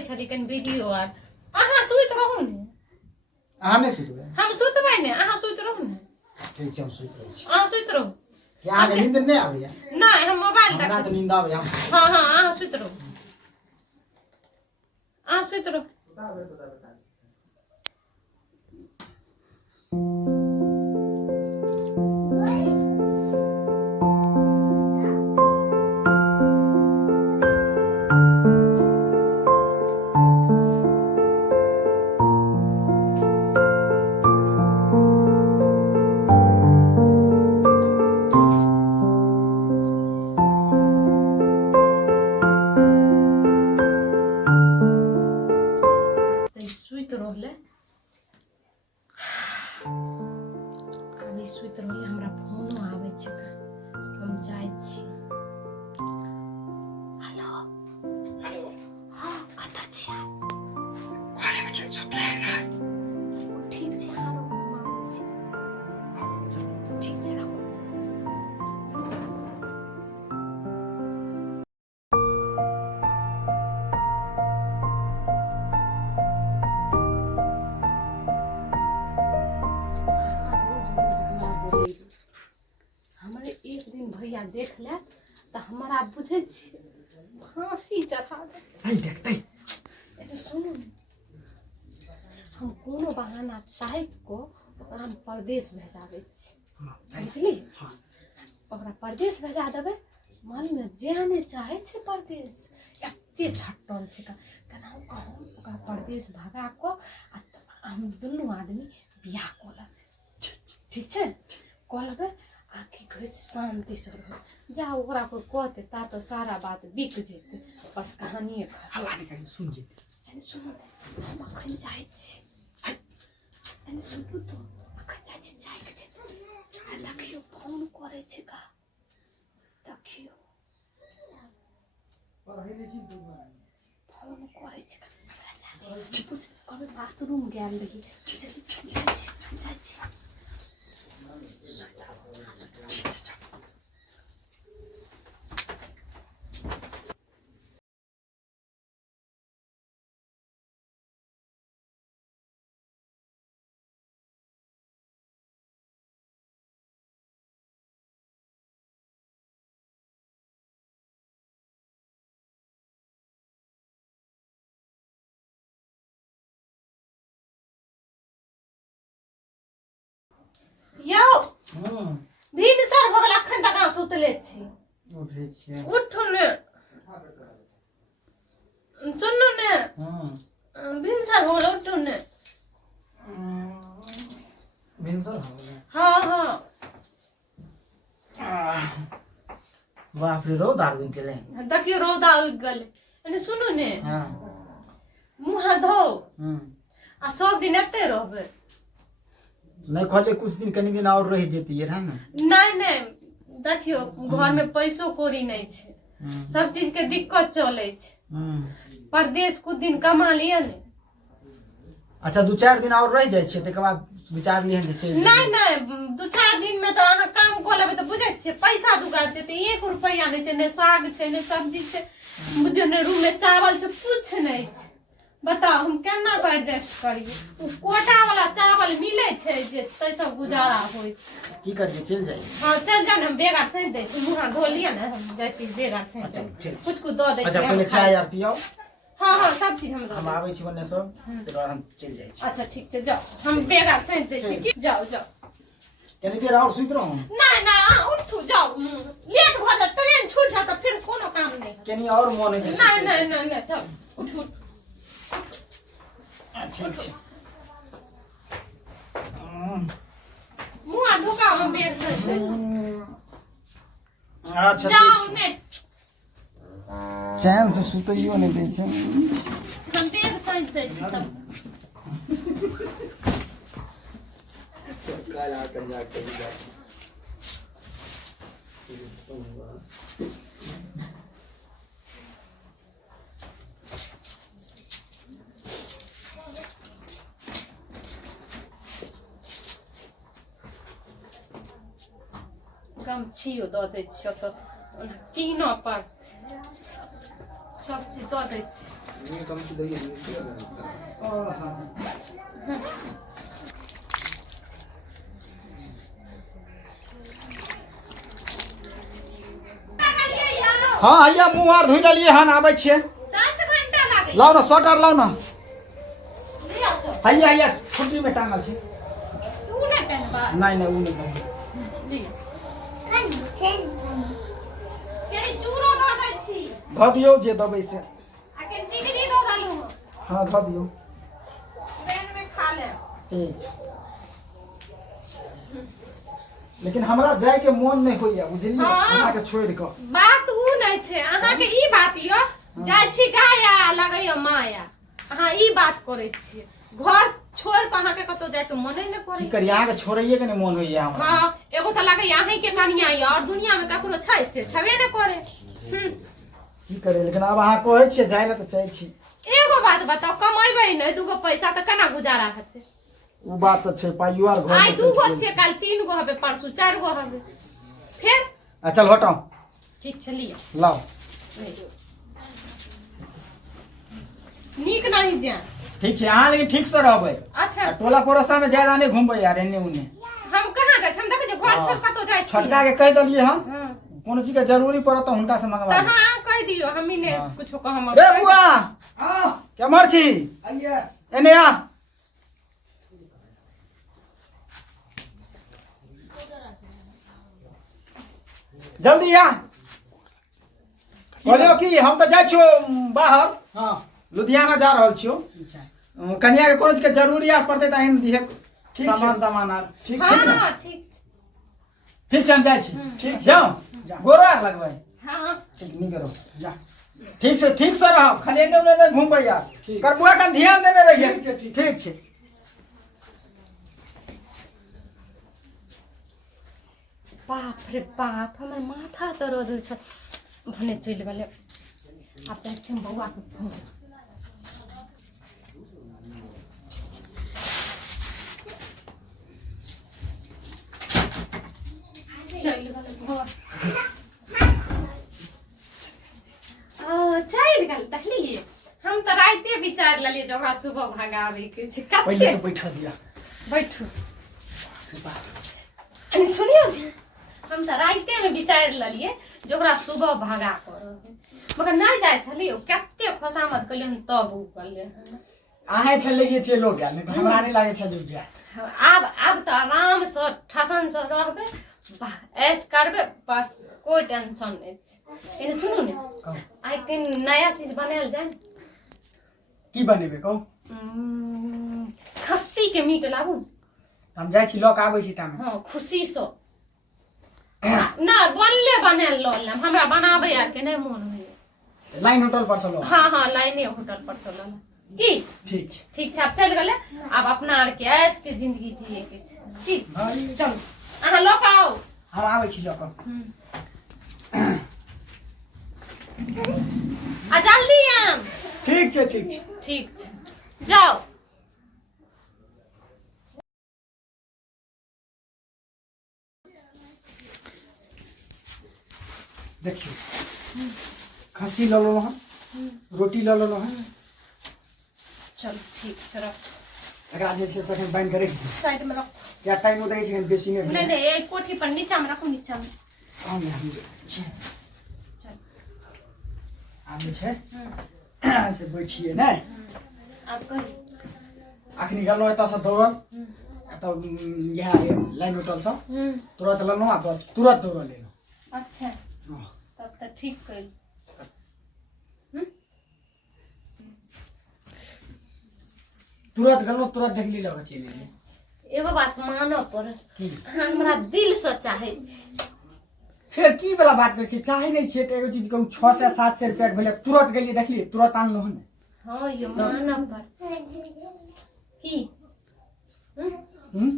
बनाबै छली कन वीडियो आर अहाँ सुइत रहू ने अहाँ नहीं सुतबे हम सुतबै ने अहाँ सुइत रहू ने ठीक छै हम सुत रहै छी अहाँ सुइत रहू कि अहाँ के नींद नहीं आबैया नहीं हम मोबाइल देख हमरा त नींद आबैया हां हां अहाँ सुइत रहू अहाँ सुइत रहू सुइत रहले अभी सुइत रहले हमरा फोनो आबै छै हम जाइ छी हेलो हेलो हां कतऽ छी अरे बच्चा सब ठीक छै हारो आबै छी ठीक छै राखू हमारे एक दिन भैया देख ले तो हमारा बुझे फांसी चढ़ा दे नहीं देखते सुनो हम कोनो बहाना ताक को ओकरा हम परदेश भेजा दे बुझली ओकरा परदेश भेजा देबे मन में जाने चाहे छे परदेश एते छटल छे केना कहूं ओकरा परदेश भगा को हम दुनू आदमी बियाह को लेबे ठीक छे को लेबे आखी कहे शांति से रहो जा ओकरा कोई कहते ता तो सारा बात बिक जेते बस कहानी हवा निकाल सुन जेते यानी सुनो हम अखन जाय छी यानी सुनू तो अखन जाय छी जाय के जेते देखियो फोन करे छै का देखियो फोन करे छै का कुछ कभी बाथरूम गेल रही जाय छी यो दिन सर भगल अखन तक अहाँ सुतले छी उठे छियै उठू ने सुनू ने दिन सर भगल उठू ने भिनसर हो गया हाँ हाँ बाप रे रौद आबि गेलै देखियो रौदा उगि गेलै एने सुनू ने हां मुंह हाथ धो आ सब दिन एते रहबे नहीं कहले कुछ दिन कनी दिन और रह जेतिए है ना नहीं नहीं देखियो घर में पैसो कौड़ी नहीं छे सब चीज के दिक्कत चले छे परदेश कुछ दिन कमा लिया ने अच्छा 2-4 दिन और रह जाय छे तके बाद विचार लिहन जे चल नहीं नहीं 2-4 दिन में तो अहाँ काम को लेबे तो बुझे छे पैसा दुगा जेते 1 रुपया नहीं छे ने साग छे ने सब्जी छे बुझे ने रूम में चावल छे कुछ नहीं छे बताओ हम केना एडजस्ट करिए उ कोटा वाला चावल मिले छे जे तै सब गुजारा होय की करिए चल जाइए हां चल जा हम बेगार से दे छी मुंह धो लिया ना हम जाय छी बेगार से कुछ दो दे छी अच्छा पहले चाय यार पियो हां हां सब चीज हम आबै छी बन्ने सब तके बाद हम चल जाय छी अच्छा ठीक छे जाओ हम बेगार से दे छी जाओ जाओ कनी देर और सुइत रहूं नहीं ना उठू जाओ लेट भ जा ट्रेन छूट जा त फिर कोनो काम नहीं कनी और मन है नहीं नहीं नहीं चल उठ ठीक छै मुंह धोका हम बेग से अच्छा जाओ ने चैन से सुतइयो नहीं दै छै हम बेग साइज दे छी तब काला कन्या कहिया गमछियो दऽ दै छियै तऽ तीनों पर सब चीज दऽ दै छियै हाँ हैया मुँह आर धोइ लेलिए हन आबै छियै 10 घंटा लागे लाओ ना शर्ट आर लाओ ना लिया सो हैया हैया छुट्टी में टांगल छै तू नहीं पहनबा नहीं नहीं ऊ नहीं पहनबै। लिया केनी चूरो दो दै छी धऽ दियौ जे देबै से आ के टिकरी दो दालू हाँ धऽ दियौ ट्रेन में खा ले ठीक छै। लेकिन हमरा जाय के मन नहीं होइया बुझलियै हाँ। अहाँ के छोड़ि कऽ बात ऊ नहीं छै अहाँ के ई बात यो जाय छी गाया लगैया माया अहाँ ई बात करे छियै घर छोड़ के अहाँ के कतो जाय के मने नहीं करे की करी अहाँ के छोड़ैये के नहीं मन होइया हमरा। हां एगो त लगैया अहीं के कनिया या और दुनिया में ककरो छै से छबे नहीं करे की करे लेकिन अब अहाँ कहै छियै जाय ले तऽ चाहै छी। एगो बात बताओ कमाइबै नहीं दूगो पैसा त केना गुजारा हेतै उ बात तो छै पाइयो आर घर आई में दूगो से छै काल 3 गो हबे परसू 4 गो हबे फिर आ चल हटाओ ठीक चलिए लाओ नीक नहीं जा ठीक छै अहाँ लेकिन ठीक से रहबै अच्छा आ टोला पड़ोसा में ज्यादा नहीं घूमबै यार एने उने। हम कहाँ जाय छी हम देखे जे घर छोड़ कतो जाय छी छोटका के कह देलिए हम हां कोनो चीज के जरूरी पड़त तो हुनका से मंगवा त लेब। हां कह दियो हम ने हाँ। कुछो कहम रे बुआ हाँ केमहर छी आइए एने आ जल्दी आ बोलियो कि हम तो जाय छियो बाहर हाँ लुधियाना जा रहल छियो कन्या के कोनो चीज के जरूरी आर पड़ते त एहन दिहे ठीक छै। सामान दामान आर ठीक हां छै ना? हां ठीक ठीक छै हम जाय छी ठीक छै। जाओ जा। गोरा आर लगबै हां ठीक नहीं करो जा ठीक से रहो खाली एने उने नहीं घूमबै यार ठीक। कर बुआ का ध्यान देने रहिए ठीक छै, ठीक। ठीक छै। बाप रे बाप हमर माथा दर्द होय छै भने चलि गेलै आब जाइ छी बौआ के फोन चलि गेलै घर चलि गेल देखलिए हम तो राइते विचार लेलिए जे ओकरा सुबह भगावे के छै पहले कते तो बैठा दिया बैठू अनि सुनियो ने हम तो राइते में विचार लेलिए जे ओकरा सुबह भगा कर मगर नहीं जाय छलिए कते खोसामत कलियन तब उ कलियन अहे छले जे चलो गेल नहीं तो हमरा नहीं लागे छै जो जाय। अब तो आराम से ठसन से रहबे ऐश करबे बस कोई टेंशन नहीं छै एने सुनू ने कहू आई के नया चीज बनायल जाय की बनेबे कहू खस्सी के मीट लाबू हम जाय छी लऽ के आबै छी तामे हाँ खुशी सो ना बनले बनायल लऽ लेम हमरा बनाबे यार के नहीं मोन होइए लाइन होटल पर चलो। हाँ हाँ लाइने होटल पर से लऽ की ठीक छै। ठीक छै आब चलि गेलै आब अपना आर के ऐश के जिंदगी जिए के छै की भाई चलू अहाँ लऽ के आओ हम आबै छी लऽ के। आ जल्दी आम ठीक छै ठीक छै। ठीक छै जाओ देखियो खस्सी लऽ लेलहुँ हँ रोटी लऽ लेलहुँ हँ चलो ठीक छै रख एकरा जे छै से एखन बान्हि कऽ राखि दियौ साइड में रख किया टाइम ओतै छै बेसी नहि नहीं भेलै नहीं एक कोठी पर नीचा में रखो नीचा में हम यहाँ छै चल आब जे छै से बैठिए ने अब कही अखनी गेलहुँ एतऽसँ दौड़ल एतऽ इएह लाइन होटलसँ तुरत लेलहुँ आ बस तुरत दौड़ल एलहुँ। अच्छा हाँ। तब तो ठीक कर तुरत गेलहुँ तुरत जंगली लऽ कऽ चलि एलियै। एगो बात मानो पर की हमरा दिल से चाहे छी फेर की वाला बात करै छियै चाहै नहि छियै तऽ एगो चीज कहू 600-700 रुपया के भेलै तुरत गेलियै देखलियै तुरत आनलहुँ हन। हाँ ये मानो पर की हम्म?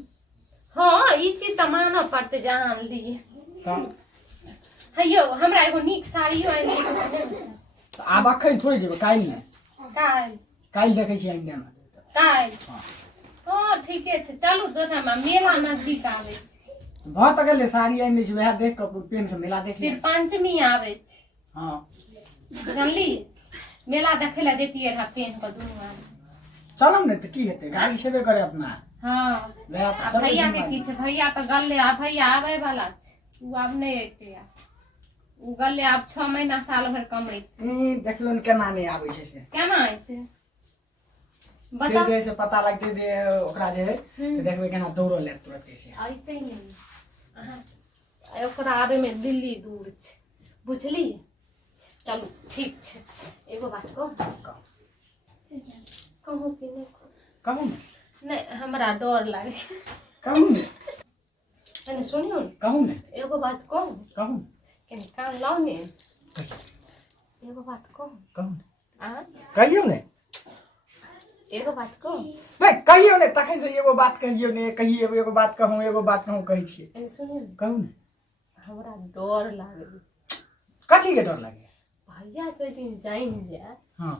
हाँ ई चीज तो मानो पड़ते जान लीजिए तऽ हेयो हमरा एगो नीक साड़ियो आनि दियौ तऽ आब अखन थोड़े जेबै काल्हि नहि काल्हि काल्हि देखै छियै इंडियामे। काल्हि हाँ। हाँ ठीके छै चलू दोसर में मेला नजदीक आबै छै भऽ तऽ गेलै साड़ी आनि दै छी वएह देख कऽ पेन के मेला देख सिर पंचमी आबै छै हाँ जानली मेला देखे ला जैतिए रहा पेन के दुनू आदमी। चलम ने त की हेतै गाड़ी छेबे करे अपना हाँ ले आ चल भैया के की छै भैया तो गल्ले आ भैया आबै वाला छै उ आब नहीं एते उ गल्ले आब 6 महीना साल भर कमैते ई देखियो ने केना नहीं आबै छै से केना एते फिर बता जे से पता लगते जे ओकरा जे है तो देखबे केना दौड़ो ले तुरंत से आइते नहीं अहाँ ओकरा आबे में दिल्ली दूर छै बुझली। चलू ठीक छै एगो बात कहू कहूँ कि नहीं कहू ने नहीं हमरा डर लागे कहू ने अने सुनियो ने कहू ने एगो बात कहू कहू कनी कान लाओ ने एगो बात कहू कहू ने आ कहियो ने एगो बात कहू नहीं कहियो ने तखन से एगो बात कहियो ने कहिए एगो बात कहूँ कहै छियै अने सुनियो ने कहू ने हमरा डर लागे कथी के डर लागे भैया जो दिन जाइन जाए हां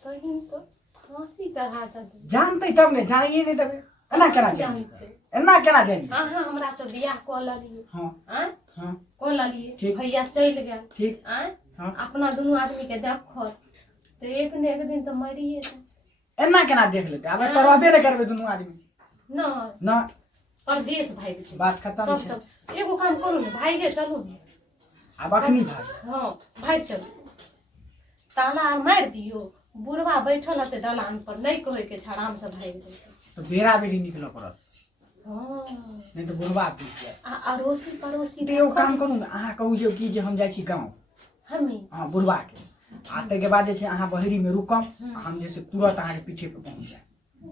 कहीं तो फांसी चढ़ा दे जानते तब ने जानिए नहीं तबे एना केना जानिए एना केना जानिए अहाँ हमरा से बियाह क ललिए हां आय हां क ललिए ठीक। भैया चल गेल ठीक आय हां अपना दुनू आदमी के देखत तो एक ने एक दिन तो मरिए जाए। एना केना देख लेते अब तो रहबे नहीं करबे दुनू आदमी ना ना परदेश भाई के बात खत्म सब छै सब एगो काम करू ने भाई गे चलू ने अब अखनी भाग हाँ भाई चलू ताला आर मार दियो बुढ़वा बैठल हते दलान पर नहीं कहे के छै आराम से भाग जेतै तो बेरा बेरी निकलो पड़त हाँ नहीं तो बुढ़वा बीत जाए अड़ोसी पड़ोसी तो एगो काम करू ने अहाँ कहू कि जे हम जाइ छी गाँव हमी हाँ बुढ़वा के आ ताहिके बाद जे छै अहाँ बहेरी में रुकम हम जे छै तुरंत अहाँके पीछे पे पहुँच जाए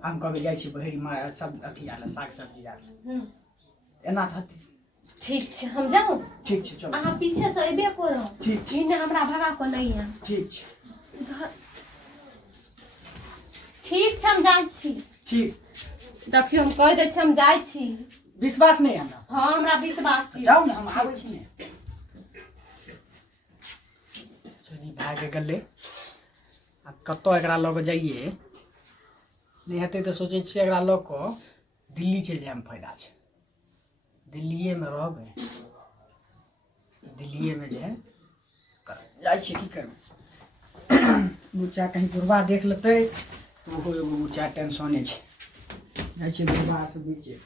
हम कहबै जाइ छी बहेरी में सब अथी आयल साग सब्जी आयल एना हेतै ठीक छै हम जाऊं ठीक छै चलो अहाँ पीछे से अबे करो ठीक छै इने हमरा भगा को नहीं है ठीक छै इधर ठीक छै हम जाइ छी ठीक देखियो हम कह दे छी हम जाइ छी विश्वास नहीं हमरा हाँ हमरा विश्वास छै जाओ ना हम आबै छी ने चली भाग गेलै आ कतौ एकरा लऽ कऽ जाइए नहीं हेतै तऽ सोचै छियै एकरा लऽ कऽ दिल्ली चलि जाइमे फायदा छै दिल्लीए में रहबै दिल्लीए में जे है जाइ छियै की करबै बुच्चा कहीं बुढ़वा देख लेतै तो ओहो एगो बुच्चा टेंशने छै जाइ छियै बुढ़वा से बुझि